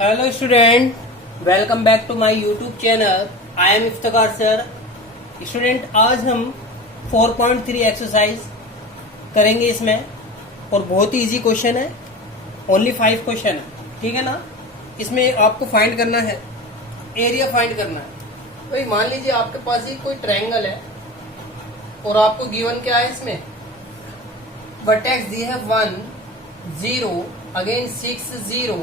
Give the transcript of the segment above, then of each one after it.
Hello student, welcome back to my YouTube channel. I am Iftikhar sir. Student, आज हम 4.3 exercise करेंगे इसमें, और बहुत ही इजी क्वेश्चन है। ओनली 5 क्वेश्चन है, ठीक है ना। इसमें आपको फाइंड करना है, एरिया फाइंड करना है। तो मान लीजिए आपके पास ही कोई ट्रायंगल है और आपको गिवन क्या है, इसमें वर्टेक्स दिए है 1 0 अगेन 6 0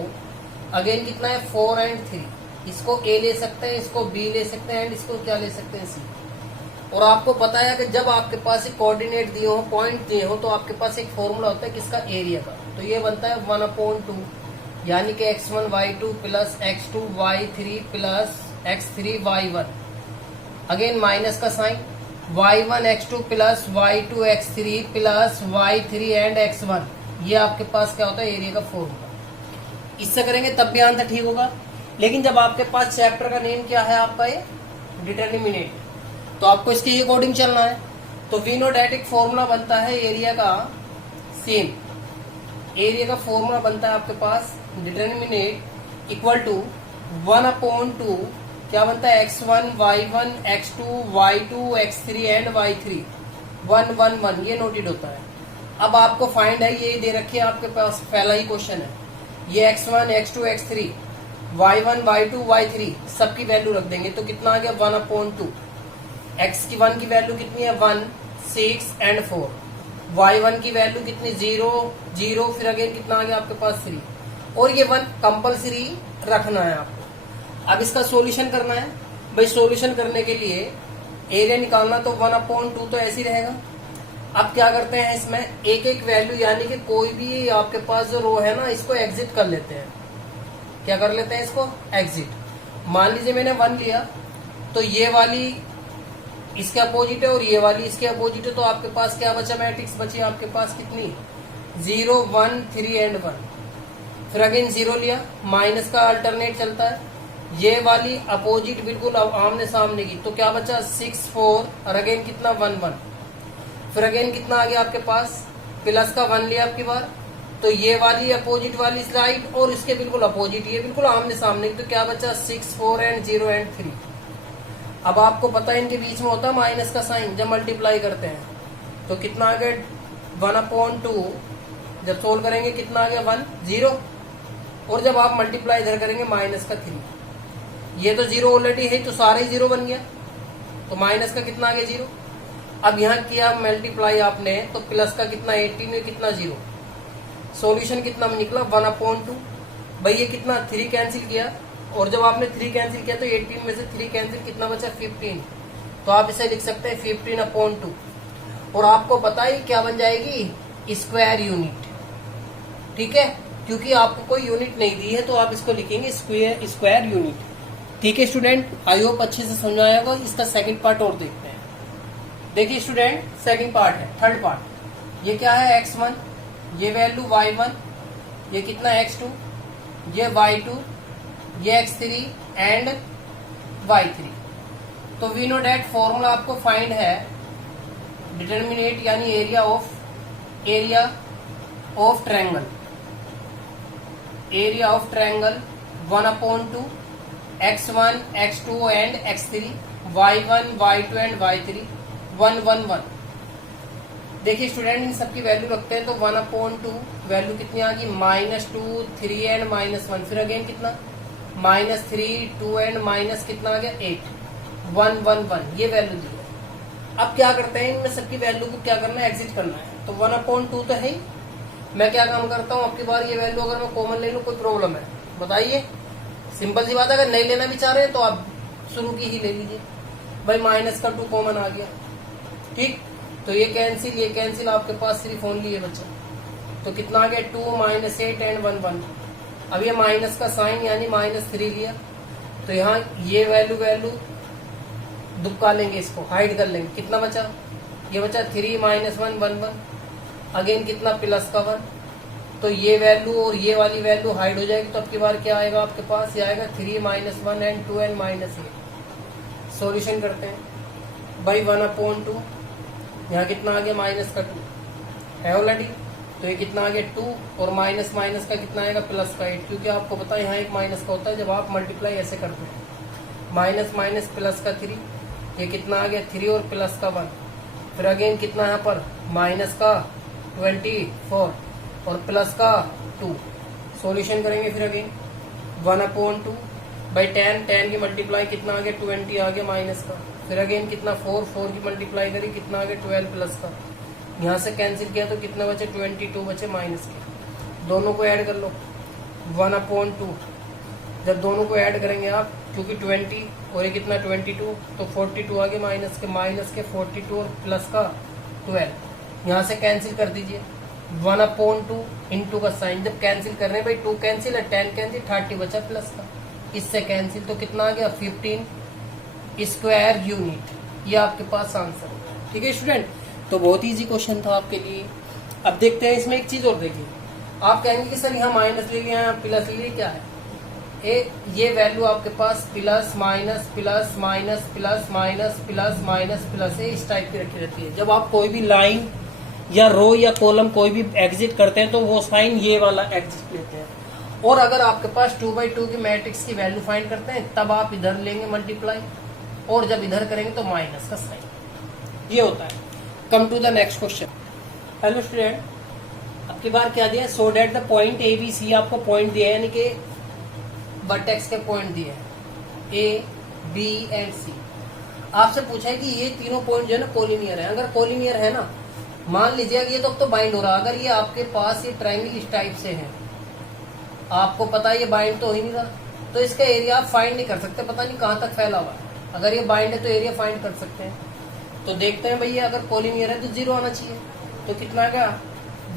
अगेन कितना है 4 एंड 3। इसको ए ले सकते हैं, इसको बी ले सकते हैं, एंड इसको क्या ले सकते हैं, सी। और आपको पता है कि जब आपके पास एक कोऑर्डिनेट दिए हो, पॉइंट दिए हो, तो आपके पास एक फॉर्मूला होता है किसका, एरिया का। तो ये बनता है 1/2, यानी कि x1 y2 plus x2 y3 plus x3 y1। Again minus का sign, y1 x2 plus y2 x3 plus y3 and x1। ये आपके पास क्या होता है, एरिया का फॉर्मूला। इससे करेंगे तब भी आंसर ठीक होगा। लेकिन जब आपके पास चैप्टर का नेम क्या है, आपका ये डिटरमिनेट, तो आपको इसके अकॉर्डिंग चलना है। तो वी नो डैट एक फॉर्मूला बनता है एरिया का, सेम एरिया का फॉर्मूला बनता है आपके पास डिटरमिनेट इक्वल टू 1/2 क्या बनता है, x1 y1 x2 y2 x3 and y3 1 1 1। ये नोटेड होता है। अब आपको फाइंड है, ये दे रखी है आपके पास, पहला ही क्वेश्चन है। ये x1 x2 x3 y1 y2 y3 सबकी वैल्यू रख देंगे, तो कितना आ गया 1/2। x की 1 की वैल्यू कितनी है 1 6 एंड 4। y1 की वैल्यू कितनी 0 0, फिर अगेन कितना आ गया आपके पास 3, और ये 1 कंपल्सरी रखना है आपको। अब इसका सॉल्यूशन करना है। भाई सॉल्यूशन करने के लिए एरिया निकालना, तो 1/2 तो ऐसे ही रहेगा। अब क्या करते हैं, इसमें एक एक वैल्यू, यानी कि कोई भी आपके पास जो रो है ना, इसको एग्जिट कर लेते हैं। क्या कर लेते हैं, इसको एग्जिट। मान लीजिए मैंने 1 लिया, तो ये वाली इसके अपोजिट है और ये वाली इसके अपोजिट है, तो आपके पास क्या बचा, मैट्रिक्स बची आपके पास कितनी 0 1 3 एंड 1। फिर अगेन 0 लिया, माइनस का अल्टरनेट चलता है, ये वाली अपोजिट बिल्कुल आमने सामने की, तो क्या बचा 6 4 और अगेन कितना 1 1। फिर अगेन कितना आ गया आपके पास, प्लस का 1 लिया आपकी बार, तो ये वाली अपोजिट वाली स्लाइड और इसके बिल्कुल अपोजिट, ये बिल्कुल आमने सामने, तो क्या बचा 6 4 एंड 0 एंड 3। अब आपको पता है इनके बीच में होता है माइनस का साइन जब मल्टीप्लाई करते हैं, तो कितना आ गया 1/2। जब सोल्व करेंगे कितना आ गया 1 0, और जब आप मल्टीप्लाई इधर करेंगे माइनस का 3, ये तो 0 ऑलरेडी है, तो सारा ही 0 बन गया, तो माइनस का कितना आ गया 0। अब यहाँ किया मल्टीप्लाई आपने, तो प्लस का कितना 18 है, कितना 0। सॉल्यूशन कितना निकला 1/2। भाई ये कितना 3 कैंसिल किया, और जब आपने 3 कैंसिल किया तो 18 में से 3 कैंसिल, कितना बचा 15। तो आप इसे लिख सकते हैं 15/2। और आपको पता ही क्या बन जाएगी, स्क्वायर यूनिट, ठीक है। क्योंकि आपको कोई यूनिट नहीं दी है, तो आप इसको लिखेंगे स्क्वायर यूनिट, ठीक है स्टूडेंट। आई होप अच्छे से समझ आएगा। इसका सेकंड पार्ट और देखते हैं। देखिए स्टूडेंट, सेकंड पार्ट है, थर्ड पार्ट। ये क्या है, x1, ये वैल्यू y1, ये कितना x2, ये y2, ये x3 एंड y3। तो वी नो डैट फॉर्मूला आपको फाइंड है डिटरमिनेट, यानी area of triangle, area of triangle 1/2 x1 x2 and x3 y1 y2 and y3 1 1 1। देखिए स्टूडेंट, इन सबकी वैल्यू रखते हैं, तो 1/2 वैल्यू कितनी आ गई -2 3 एंड -1। फिर अगेन कितना -3 2 एंड माइनस कितना आ गया 8 1 1 1। ये वैल्यू दी है। अब क्या करते हैं, इनमें सबकी वैल्यू को क्या करना है, एग्जिट करना है। तो 1/2 तो है ही। मैं क्या काम करता हूँ, आपकी बार ये वैल्यू अगर मैं कॉमन ले लूँ, कोई प्रॉब्लम है बताइए। सिंपल सी बात है, अगर नहीं लेना भी चाह रहे हैं तो आप शुरू की ही ले लीजिए। भाई माइनस का 2 कॉमन आ गया, ठीक। तो ये कैंसिल आपके पास सिर्फ ओनली है बच्चा। तो कितना आ गया 2 -8 एंड 1 1। अब ये माइनस का साइन यानी -3 लिया, तो यहाँ ये वैल्यू दुबका लेंगे, इसको हाइड कर लेंगे। कितना बचा, ये बचा 3 -1 1 1। अगेन कितना प्लस का 1, तो ये वैल्यू और ये वाली वैल्यू हाइड हो जाएगी। तो अब की बार क्या आएगा आपके पास, ये आएगा 3 -1 एंड 2 एंड -8। सॉल्यूशन करते हैं। भाई 1/2, यहाँ कितना आ गया -2 है ऑलरेडी, तो ये कितना आ गया 2, और माइनस माइनस का कितना आएगा प्लस का 8, क्योंकि आपको पता है यहाँ एक माइनस का होता है जब आप मल्टीप्लाई ऐसे करते हैं। माइनस माइनस प्लस का 3, ये कितना आ गया 3 और प्लस का 1, फिर अगेन कितना यहाँ पर माइनस का 24 और प्लस का 2। सॉल्यूशन करेंगे फिर अगेन 1/2 बाई 10 की मल्टीप्लाई कितना आ गया 20 आ गया माइनस का, फिर अगेन कितना 4 की मल्टीप्लाई करी कितना आ गया 12 प्लस का, यहाँ से कैंसिल किया तो कितना बचे 22 बचे माइनस के। दोनों को ऐड कर लो 1/2, जब दोनों को ऐड करेंगे आप, क्योंकि 20 और ये कितना 22 तो 42 आ गया माइनस के 42 और प्लस का 12, यहाँ से कैंसिल कर दीजिए 1/2 इंटू का साइन, जब कैंसिल करने भाई 2 कैंसिल है 10 कैंसिल 30 बचा प्लस का, इससे कैंसिल तो कितना आ गया 15 स्क्वायर यूनिट। ये आपके पास आंसर है। ठीक है स्टूडेंट, तो बहुत इजी क्वेश्चन था आपके लिए। अब देखते हैं इसमें एक चीज और देखिए, आप कहेंगे कि सर यहाँ माइनस ले लिया यहाँ प्लस ले लिया, क्या है ये वैल्यू आपके पास plus minus plus minus plus minus plus minus plus है, इस टाइप की रखी रहती है। जब आप कोई भी लाइन या रो या कॉलम कोई भी एग्जिट करते हैं तो वो साइन ये वाला एग्जिट लेते हैं। और अगर आपके पास 2/2 की मैट्रिक्स की वैल्यू फाइंड करते हैं तब आप इधर लेंगे मल्टीप्लाई, और जब इधर करेंगे तो माइनस का साइन, ये होता है। Come to the next question. Hello student, अब की बार क्या दिया, so that the point A B C, आपको पॉइंट दिया है यानी कि वर्टेक्स के पॉइंट दिए हैं ए बी एंड सी। आपसे पूछा है कि ये तीनों पॉइंट जो है ना कोलिनियर है। अगर कोलिनियर है ना, मान लीजिए ये तो अब तो बाइंड हो रहा है, अगर ये आपके पास ये ट्रायंगल इस टाइप से है, आपको पता है ये बाइंड तो हो ही नहीं रहा, तो इसका एरिया आप फाइंड नहीं कर सकते, पता नहीं कहाँ तक फैला हुआ है। अगर ये बाइंड है तो एरिया फाइंड कर सकते हैं। तो देखते हैं भैया, अगर कोलिनियर है तो 0 आना चाहिए, तो कितना का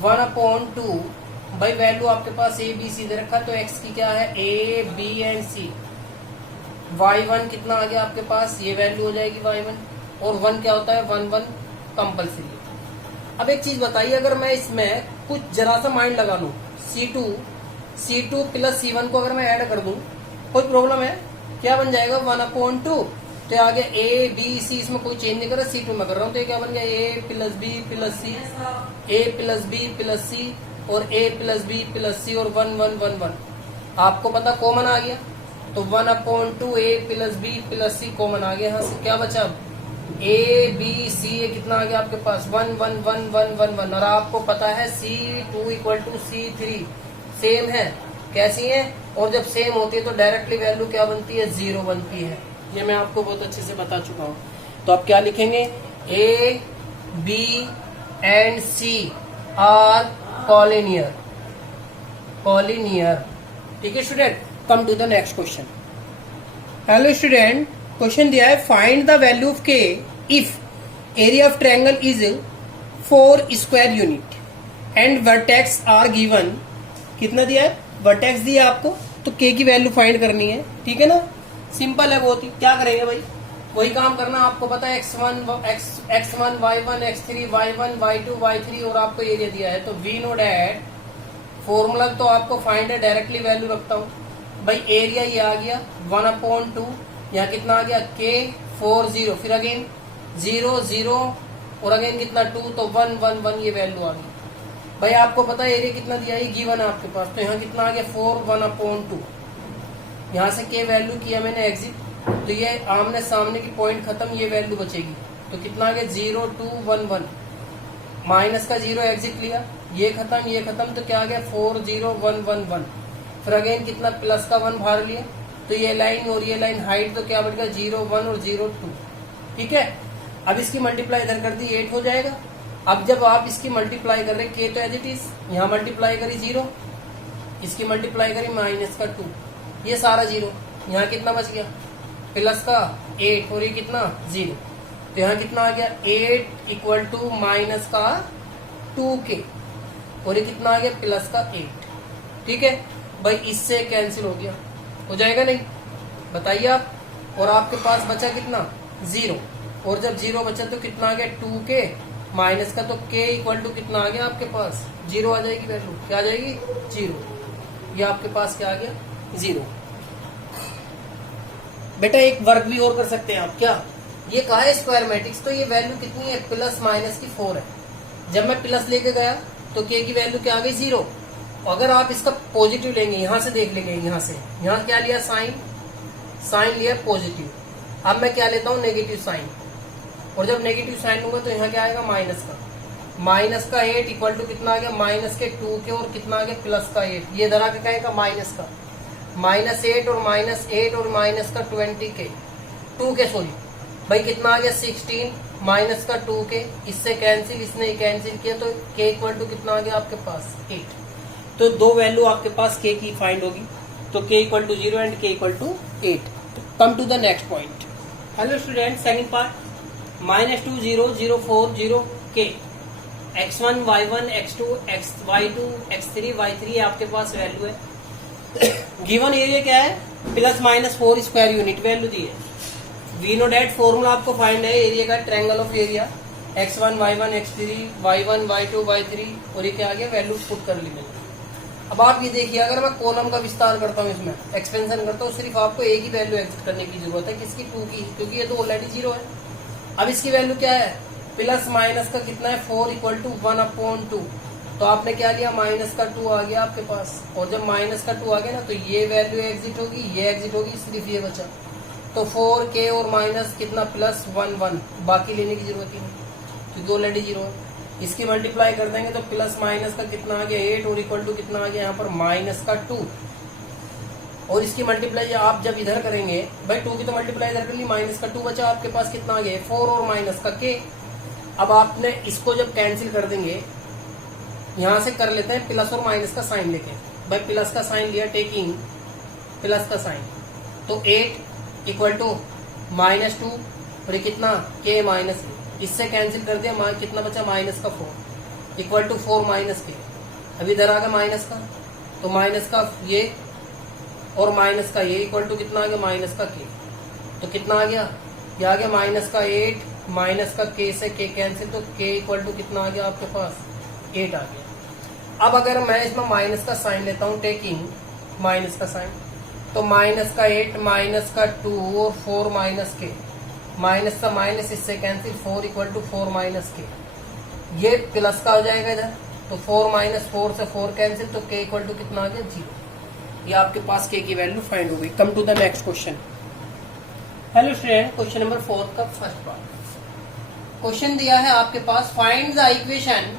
1/2 भाई वैल्यू आपके पास ए बी सी दे रखा, तो एक्स की क्या है ए बी एंड सी, y1 कितना आ गया आपके पास, ये वैल्यू हो जाएगी y1, और 1 क्या होता है 1 कंपल्सरी। अब एक चीज बताइए, अगर मैं इसमें कुछ जरा सा माइंड लगा लूं, C2 प्लस C1 को अगर मैं ऐड कर दूं, कोई प्रॉब्लम है, क्या बन जाएगा 1/2, तो आगे ए बी सी, इसमें कोई चेंज नहीं कर रहा, C2 में कर रहा हूँ, तो ये क्या बन गया ए प्लस बी प्लस सी, ए प्लस बी प्लस सी और ए प्लस बी प्लस सी और 1 आपको पता कॉमन आ गया, तो 1/2 ए प्लस बी प्लस सी कॉमन आ गया। यहाँ से क्या बचा अब ए बी सी, ये कितना आ गया आपके पास 1 और आपको पता है C2 equal to C3 same है, कैसी है, और जब सेम होती है तो डायरेक्टली वैल्यू क्या बनती है 0 बनती है। ये मैं आपको बहुत अच्छे से बता चुका हूँ। तो आप क्या लिखेंगे, A B and C are collinear. ठीक है student, come to the next question. Hello student, question दिया है find the value of K if area of triangle is 4 square unit and vertex are given. कितना दिया है, vertex दिया आपको, तो के की वैल्यू फाइंड करनी है। ठीक है ना, सिंपल है बहुत ही। क्या करेंगे भाई, वही काम करना, आपको पता है x1 y1 x3 y1 y2 y3 और आपको एरिया दिया है, तो वी नो डैट फॉर्मूला तो आपको फाइंड है, डायरेक्टली वैल्यू रखता हूँ भाई। एरिया ये आ गया 1/2, यहाँ कितना आ गया k 40, फिर अगेन 0 और अगेन कितना 2, तो 1 ये वैल्यू आ गई भाई। आपको पता है एरिया कितना दिया है, गिवन है आपके पास, तो यहाँ कितना आ गया 4 1/2। यहाँ से के वैल्यू किया मैंने एग्जिट, तो ये आमने सामने की पॉइंट खत्म, ये वैल्यू बचेगी, तो कितना आ गया 0 2 1 माइनस का 0 एग्जिट लिया, ये खत्म, तो क्या आ गया 4 0 1 फिर अगेन कितना प्लस का 1 बाहर लिया, तो ये लाइन और ये लाइन हाइट, तो क्या बढ़ गया 0 1 और 0 2। ठीक है, अब इसकी मल्टीप्लाई इधर कर दी 8 हो जाएगा। अब जब आप इसकी मल्टीप्लाई कर रहे के तो एज इट इज, यहाँ मल्टीप्लाई करी 0, इसकी मल्टीप्लाई करी माइनस का 2, ये सारा 0, यहाँ कितना बच गया प्लस का 8 और ये कितना 0, तो यहाँ कितना आ गया 8 इक्वल टू माइनस का 2k और ये कितना आ गया प्लस का 8। ठीक है भाई, इससे कैंसिल हो गया, हो जाएगा नहीं, बताइए आप। और आपके पास बचा कितना 0, और जब 0 बचा तो कितना आ गया 2k माइनस का, तो k इक्वल टू कितना आ गया आपके पास 0 आ जाएगी वैल्यू, क्या आ जाएगी 0। ये आपके पास क्या आ गया 0। बेटा एक वर्क भी और कर सकते हैं आप, क्या ये कहा है स्क्वायर मैट्रिक्स, तो ये वैल्यू कितनी है प्लस माइनस की 4 है। जब मैं प्लस लेके गया तो के की वैल्यू क्या आ गई 0। अगर आप इसका पॉजिटिव लेंगे, यहां से देख लेंगे, यहां से, यहां क्या लिया साइन, साइन लिया पॉजिटिव। अब मैं क्या लेता हूं नेगेटिव साइन, और जब नेगेटिव साइन लूंगा तो यहाँ क्या आएगा माइनस का, माइनस का 8 इक्वल टू कितना आ गया माइनस के 2 के, और कितना आ गया प्लस का 8, ये धरा के कहेगा माइनस का, माइनस 8 और माइनस 8 और माइनस का 20 के 2 के सॉरी भाई कितना आ गया 16 माइनस का 2 के, इससे कैंसिल, इसने कैंसिल किया तो के इक्वल टू कितना आ गया आपके पास 8। तो दो वैल्यू आपके पास के की फाइंड होगी, तो K equal to 0 and K equal to 8। Come to the next point. Hello student, second part, -2 0 0 4 0 के x1 y1 x2 y2 x3 y3 आपके पास वैल्यू है। गिवन एरिया क्या है, +-4 स्क्वायर यूनिट वैल्यू दी है। वी नो डैट फॉर्मूला आपको find है area का, triangle of area, x1 y1 x3 y1 y2 y3, और ये क्या आ गया वैल्यू पुट कर ली मैंने। अब आप ये देखिए, अगर मैं कॉलम का विस्तार करता हूँ, इसमें एक्सपेंशन करता हूँ, सिर्फ आपको एक ही वैल्यू एग्जिट करने की जरूरत है, किसकी 2 की, क्योंकि ये तो ऑलरेडी 0 है। अब इसकी वैल्यू क्या है, प्लस माइनस का कितना है 4 इक्वल टू 1/2, तो आपने क्या लिया माइनस का 2 आ गया आपके पास, और जब माइनस का 2 आ गया ना तो ये वैल्यू एग्जिट होगी, ये एग्जिट होगी, सिर्फ ये बचा, तो 4k और माइनस कितना +1 बाकी लेने की जरूरत ही नहीं क्योंकि ऑलरेडी 0 है। इसकी मल्टीप्लाई कर देंगे तो प्लस माइनस का कितना आ गया 8, और इक्वल टू कितना आ गया यहाँ पर माइनस का 2, और इसकी मल्टीप्लाई आप जब इधर करेंगे, भाई 2 की तो मल्टीप्लाई इधर कर ली, माइनस का 2 बचा आपके पास, कितना आ गया 4 और माइनस का k। अब आपने इसको जब कैंसिल कर देंगे, यहां से कर लेते हैं प्लस और माइनस का साइन लेके, भाई प्लस का साइन लिया टेकिंग प्लस का साइन, तो 8 इक्वल टू -2, और ये कितना k माइनस, इससे कैंसिल कर दिया, कितना बचा माइनस का 4 इक्वल टू 4 माइनस के, अब इधर आ गया माइनस का, तो माइनस का ये और माइनस का ये इक्वल टू कितना आ गया माइनस का k, तो कितना आ गया, ये आ गया माइनस का 8 माइनस का k से k कैंसिल, तो k इक्वल टू कितना आ गया आपके पास 8 आ गया। अब अगर मैं इसमें माइनस का साइन लेता हूँ, टेकिंग माइनस का साइन, तो माइनस का 8 माइनस का 2 और 4 माइनस के, माइनस का माइनस इससे कैंसिल, 4 इक्वल टू 4 माइनस के, ये प्लस का हो जाएगा इधर, तो 4 माइनस 4 से 4 कैंसिल, तो k इक्वल टू कितना आ गया 0। ये आपके पास k की वैल्यू फाइंड हो गई। Come to the next question. Hello student, question number 4 का फर्स्ट पार्ट। क्वेश्चन दिया है आपके पास, find the equation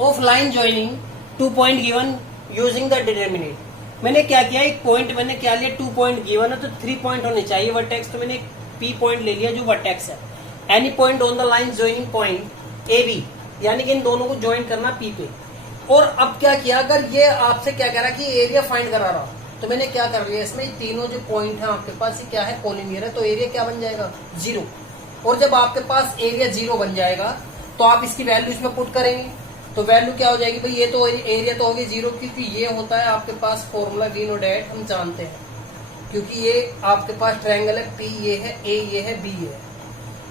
of line joining 2 point given using the determinant. मैंने क्या किया, एक पॉइंट मैंने क्या लिया, 2 पॉइंट गिवन है तो 3 पॉइंट होने चाहिए वर्टेक्स, तो मैंने P पॉइंट ले लिया जो वर्टेक्स है। Any point on the line joining point AB, यानी कि इन दोनों को ज्वाइन करना P पे। और अब क्या किया, अगर ये आपसे क्या कह रहा है कि एरिया फाइंड करा रहा, तो मैंने क्या कर लिया, इसमें तीनों जो पॉइंट है आपके पास, ये क्या है कोलिनियर है, तो एरिया क्या बन जाएगा 0। और जब आपके पास एरिया 0 बन जाएगा तो आप इसकी वैल्यू इसमें पुट करेंगे, तो वैल्यू क्या हो जाएगी भाई, ये तो एरिया तो होगी 0, क्योंकि ये होता है आपके पास फॉर्मूला वी नो डैट, हम जानते हैं, क्योंकि ये आपके पास ट्रायंगल है, P ये है, A ये है, B ये है,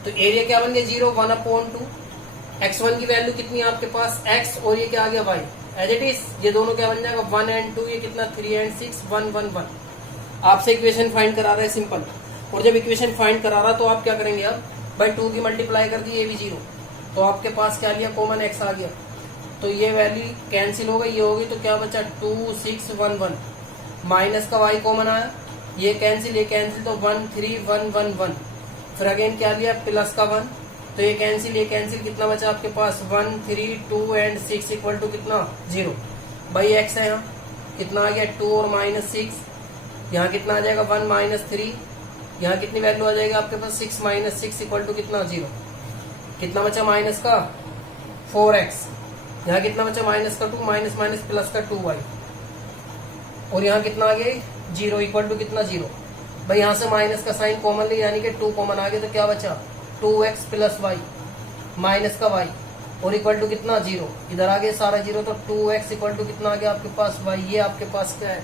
तो एरिया क्या बन गया 0 1/2। x1 की वैल्यू कितनी है आपके पास x, और ये क्या आ गया y, एज इट इज ये दोनों क्या बन जाएगा 1 and 2, ये कितना 3 and 6 1 1 1। आपसे इक्वेशन फाइंड करा रहा है सिंपल, और जब इक्वेशन फाइंड करा रहा तो आप क्या करेंगे, अब भाई 2 की मल्टीप्लाई कर दी, ये भी 0, तो आपके पास क्या लिया कॉमन x आ गया, तो ये वैल्यू कैंसिल हो गई, ये होगी, तो क्या बचा 2 6 1 1, माइनस का y कॉमन आया, ये कैंसिल तो 1 3 1 1 1, फिर अगेन क्या लिया प्लस का 1, तो ये कैंसिल कितना बचा आपके पास 1 3 2 एंड 6 इक्वल टू कितना 0। भाई x है यहाँ कितना आ गया 2 और -6, यहाँ कितना आ जाएगा 1 -3, यहाँ कितनी वैल्यू आ जाएगी आपके पास 6 -6 इक्वल टू कितना 0, कितना बचा माइनस का 4x, यहाँ कितना बचा माइनस का 2 माइनस माइनस प्लस का 2y, और यहाँ कितना आ गया 0 इक्वल टू कितना 0। भाई यहाँ से माइनस का साइन कॉमन ले, यानी कि 2 कॉमन आ गया, तो क्या बचा 2x प्लस y माइनस का y, और इक्वल टू कितना 0, इधर आ गया सारा 0, तो 2x इक्वल टू कितना आ गया आपके पास y, ये आपके पास क्या है,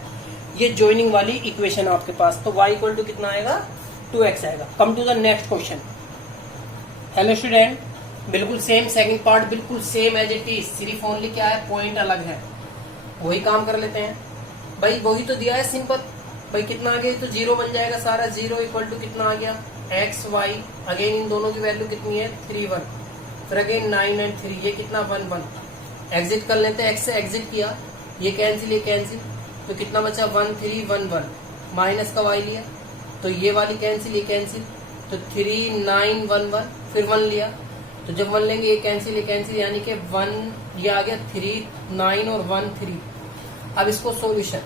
ये ज्वाइनिंग वाली इक्वेशन आपके पास, तो y इक्वल टू कितना आएगा 2x आएगा। Come to the next question. Hello student, बिल्कुल सेम सेकंड पार्ट, बिल्कुल सेम एज इट इज, सिर्फ ओनली क्या है पॉइंट अलग है, वही काम कर लेते हैं। भाई वही तो दिया है सिंपल, भाई कितना आ गया, तो 0 बन जाएगा सारा, 0 इक्वल टू कितना आ गया x y, अगेन इन दोनों की वैल्यू कितनी है 3 1, फिर अगेन 9 एंड 3, ये कितना 1 1, एग्जिट कर लेते हैं, एक्स से एग्जिट किया, ये कैंसिल ये कैंसिल, तो कितना बचा 1 3 1 1, माइनस का y लिया तो ये वाली कैंसिल ये कैंसिल, तो 3 9 1 1, फिर 1 लिया तो जब 1 लेंगे ये कैंसिल यानी कि 1 ये आ गया 3 9 और 1 3। अब इसको सॉल्यूशन,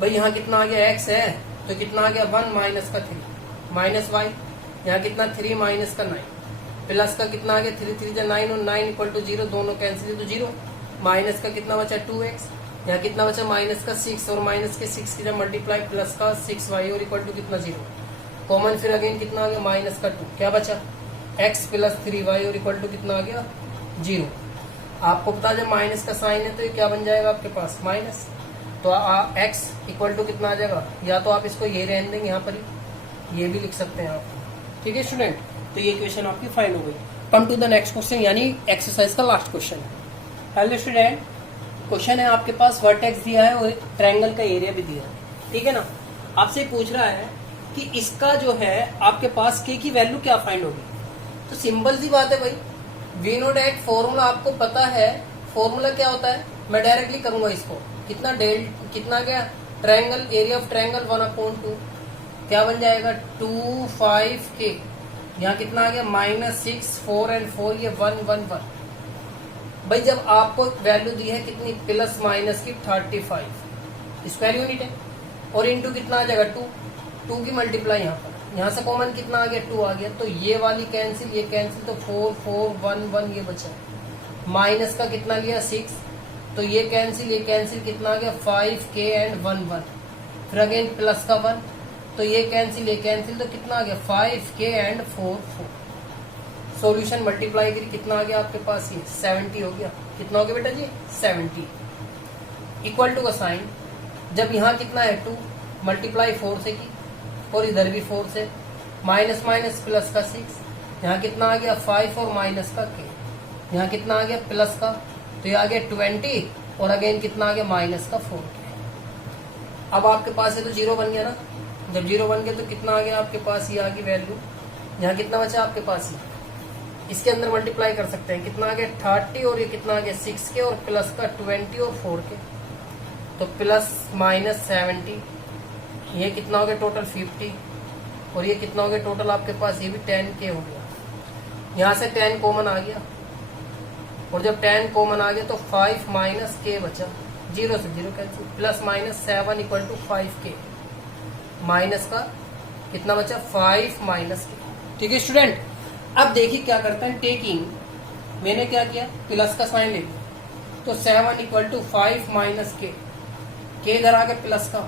भाई यहाँ कितना आ गया x है तो कितना आ गया 1 माइनस का 3 माइनस y, यहाँ कितना 3 माइनस का 9, प्लस का कितना आ गया 3 3 9 और 9 इक्वल टू 0, दोनों कैंसिल तो 0, माइनस का कितना बचा 2x, यहाँ कितना बचा माइनस का 6 और माइनस के 6 की जब मल्टीप्लाई प्लस का 6y और इक्वल टू कितना 0, कॉमन फिर अगेन कितना आ गया माइनस का 2, क्या बचा x प्लस 3y और इक्वल टू कितना आ गया 0। आपको पता जब माइनस का साइन है तो ये क्या बन जाएगा आपके पास माइनस, तो x इक्वल टू कितना आ जाएगा, या तो आप इसको ये रहने देंगे यहाँ पर ही, ये भी लिख सकते हैं आप, ठीक है स्टूडेंट। तो ये क्वेश्चन आपकी फाइंड हो गई। Come to the next question यानी एक्सरसाइज का लास्ट क्वेश्चन है। हेलो स्टूडेंट, क्वेश्चन है आपके पास वर्टेक्स दिया है और ट्रायंगल का एरिया भी दिया है, ठीक है ना। आपसे पूछ रहा है कि इसका जो है आपके पास के की वैल्यू क्या फाइंड होगी। तो सिंपल सी बात है भाई, वी नो डेट फॉर्मूला आपको पता है, फॉर्मूला क्या होता है, मैं डायरेक्टली करूंगा इसको, कितना क्या ट्रायंगल एरिया ऑफ ट्रायंगल 1/2 क्या बन जाएगा 2 5 के, यहाँ कितना आ गया -6 4 एंड 4 ये 1 1 1। भाई जब आपको वैल्यू दी है कितनी प्लस माइनस की 35 स्क्वायर यूनिट है, और इनटू कितना आ जाएगा 2 की मल्टीप्लाई यहाँ पर, यहाँ से कॉमन कितना आ गया 2 आ गया, तो ये वाली कैंसिल ये कैंसिल, तो 4 4 1 1 ये बचा, माइनस का कितना लिया 6, तो ये कैंसिल कितना आ गया 5 के एंड 1 1, फिर अगेन प्लस का 1, तो ये कैंसिल तो कितना आ गया 5 के एंड 4 4। सॉल्यूशन मल्टीप्लाई करी कितना आ गया आपके पास ये 70 हो गया, कितना हो गया बेटा जी 70। इक्वल टू का साइन, जब यहाँ कितना है 2 मल्टीप्लाई 4 से की और इधर भी 4 से, माइनस माइनस प्लस का 6, यहाँ कितना आ गया 5 और माइनस का के, यहाँ कितना आ गया प्लस का, तो ये आ गया 20 और अगेन कितना आ गया माइनस का 4 के। अब आपके पास है तो 0 बन गया ना, जब 0 बन गया तो कितना आ गया आपके पास ये आ गई वैल्यू, यहाँ कितना बचा आपके पास ये, इसके अंदर मल्टीप्लाई कर सकते हैं, कितना आ गया 30 और ये कितना आ गया 6 के और प्लस का 20 और 4 के, तो प्लस माइनस 70, ये कितना हो गया टोटल 50 और ये कितना हो गया टोटल आपके पास ये भी 10 के हो गया। यहाँ से 10 कॉमन आ गया और जब 10 कॉमन आ गया तो 5 माइनस के बचा, 0 से 0 cancel, plus minus 7 equal to 5 K, minus का कितना बचा 5 माइनस के, ठीक है स्टूडेंट। अब देखिए क्या करते हैं, टेकिंग मैंने क्या किया प्लस का साइन ले लिया, तो 7 इक्वल टू 5 माइनस के इधर आ गया प्लस का,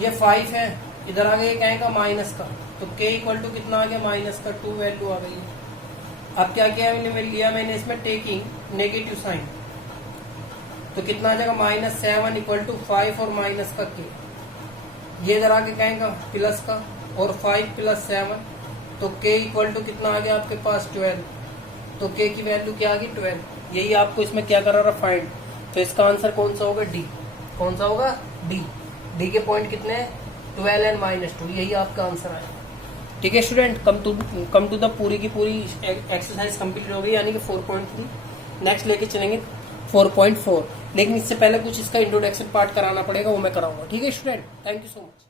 ये 5 है इधर आ गया क्या का माइनस का, तो के इक्वल टू कितना आ गया माइनस का 2 वैल्यू आ गई। अब क्या किया मैंने इसमें टेकिंग नेगेटिव साइन, तो कितना आ जाएगा -7 इक्वल टू 5 और माइनस का के, ये इधर आके कहेगा प्लस का और 5 प्लस 7, तो k इक्वल टू कितना आ गया आपके पास 12, तो k की वैल्यू क्या आ गई 12। यही आपको इसमें क्या करा रहा फाइंड, तो इसका आंसर कौन सा होगा डी, कौन सा होगा डी के पॉइंट कितने हैं 12 एंड -2, यही आपका आंसर आएगा। ठीक है स्टूडेंट, कम टू द पूरी की पूरी एक्सरसाइज कंप्लीट हो गई, यानी कि 4.3। नेक्स्ट लेके चलेंगे 4.4, लेकिन इससे पहले कुछ इसका इंट्रोडक्शन पार्ट कराना पड़ेगा, वो मैं कराऊंगा। ठीक है student, thank you so much.